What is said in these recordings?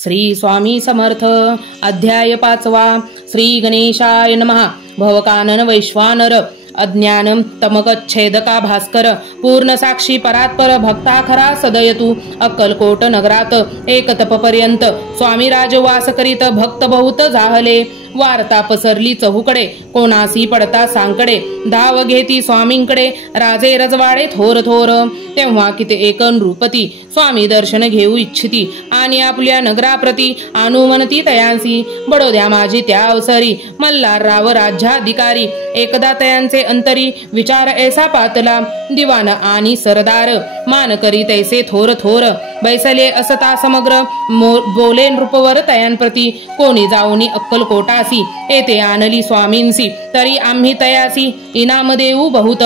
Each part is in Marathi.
श्री स्वामी समर्थ. अध्याय 5. श्री गणेशाय नमः. भवकानन वैश्वानर अज्ञानम तमकच्छेदका भास्कर पूर्ण साक्षी परात्पर भक्ताखरा सदयतु. अक्कलकोट नगरात एक तपपर्यंत स्वामी राजवास करीत भक्त बहुत जाहले. वार्ता पसरली चहूकडे कोणासी पडता सांकडे. धाव घेती स्वामींकडे राजे रजवाडे थोर थोर. तेव्हा किती एक नृपती स्वामी दर्शन घेऊ इच्छिती आणि आपल्या नगराप्रती अनुमनती तयांसी. बडोद्या माझी त्या अवसरी मल्हारराव राज्याधिकारी. एकदा तयांचे अंतरी विचार ऐसा पातला. दिवान आणि सरदार मान करी तैसे थोर थोर. बैसले असता समग्र बोले नृपवर तयांप्रती. कोणी जाऊनी अक्कलकोटासी येथे आणली स्वामींसी. तरी आम्ही तयासी इनाम देऊ बहुत.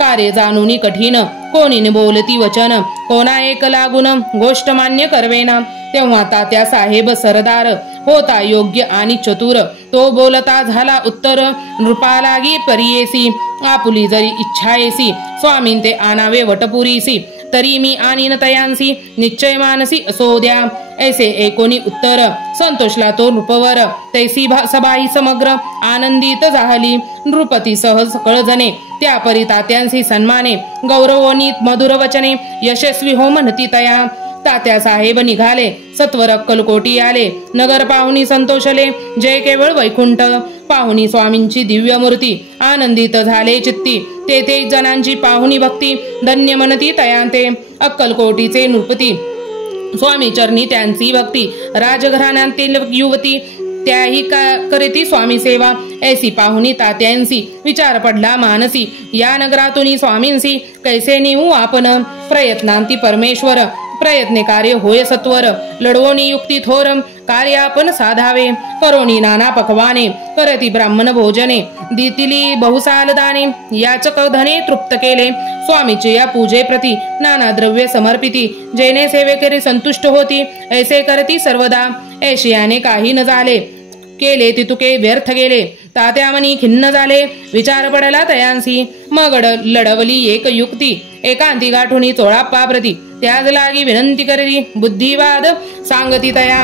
कार्य जाणूनी कठीण कोणी बोलती वचन. कोणा एक लागून गोष्ट मान्य करवेना. तेव्हा तात्या साहेब सरदार होता योग्य आणि चतुर. तो बोलता झाला उत्तर. नृपालागी परियेसी आपुली जरी इच्छा येसी. स्वामीं ते आणावे वटपुरीसी. तरी मी आणीन तयांसी निश्चय मानसी असो द्या. ऐसे एकोणी उत्तर संतोषला तो नृपवर. तैसी सबाई समग्र आनंदित झाली. नृपती सहज कळजने त्या परी तात्यांसी सन्माने. गौरवोनी मधुर वचने यशस्वी हो म्हणती तया. तात्या साहेब निघाले सत्वर अक्कलकोटी आले. नगर पाहुणी संतोषले जय केवळ वैकुंठ. पाहुणी स्वामींची दिव्य मूर्ती आनंदित झाले चित्ती. तेथे जनांची पाहुणी भक्ती धन्य मनती तयांते. अक्कलकोटीचे नृपती स्वामी चरणी त्यांची भक्ती. राजघराण्यातील युवती त्याही करीती स्वामी सेवा. ऐसी पाहुणी तात्यांसी विचार पडला मानसी. या नगरातून स्वामींसी कैसे नेऊ आपण. प्रयत्नांती परमेश्वर प्रयत्ने कार्य होय सत्वर. लढवणी युक्ती थोर कार्य आपण साधावे. करोनी नाना पकवाने करती ब्राह्मण भोजने. दितिली बहुसाल दाने याचक धने तृप्त केले. स्वामीचे या पूजे प्रती नाना द्रव्य समर्पिती. जैने सेवेकरी संतुष्ट होती ऐसे करती सर्वदा. ऐशियाने काही न झाले केले तितुके व्यर्थ गेले. तात्या मनी खिन्न झाले विचार पडला तयांसी. मग लढवली एक युक्ती एकांती गाठुनी चोळाप्पा प्रती. त्याज लागी विनंती करी बुद्धिवाद सांगती तया.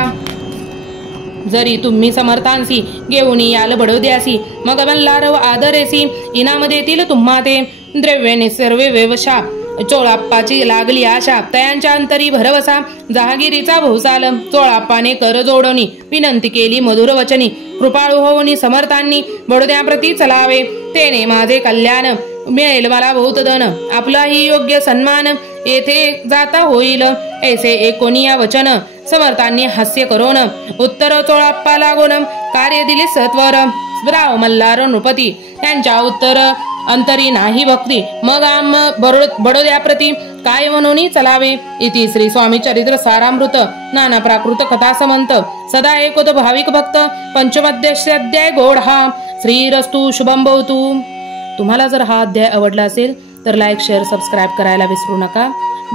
जरी तुम्ही समर्थांसी घेऊन याल बडोद्यासी. मग मल्हारव आदरेसी इनाम देतील तुम्हा ते. द्रव्याने सर्वे व्यवशा चोळाप्पाची लागली आशा. तयांच्या अंतरी भरवसा जहागिरीचा भोवसाल. चोळाप्पाने कर जोडणी विनंती केली मधुर वचनी. कृपाळू होऊनी समर्थांनी बडोद्याप्रती चलावे. तेने माझे कल्याण मिळेल मला बहुत धन. आपलाही योग्य सन्मान येथे जाता होईल. ऐसे एकोणी या वचन समर्थांनी हास्य करोन. उत्तर चोळाप्पा लागोन कार्य दिले सत्वर. राव मल्हार नृपती त्यांच्या उत्तर अंतरी नाही भक्ती. मग बडोद्याप्रती काय म्हणून चलावे. इति श्री स्वामी चरित्र सारामृत नाना प्राकृत कथा समंत. सदा एकोत भाविक भक्त पंचमध्याय गोड हा. श्रीरस्तु शुभम भवतु. तुम्हाला जर हा अध्याय आवडला असेल तर लाईक शेअर सबस्क्राईब करायला विसरू नका.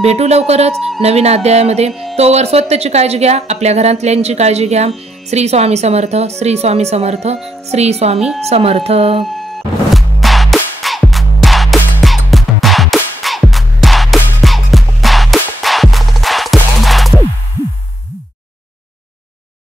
भेटू लवकरच नवीन अध्यायामध्ये. तोवर स्वतःची काळजी घ्या. आपल्या घरातल्यांची काळजी घ्या. श्री स्वामी समर्थ. श्री स्वामी समर्थ. श्री स्वामी समर्थ.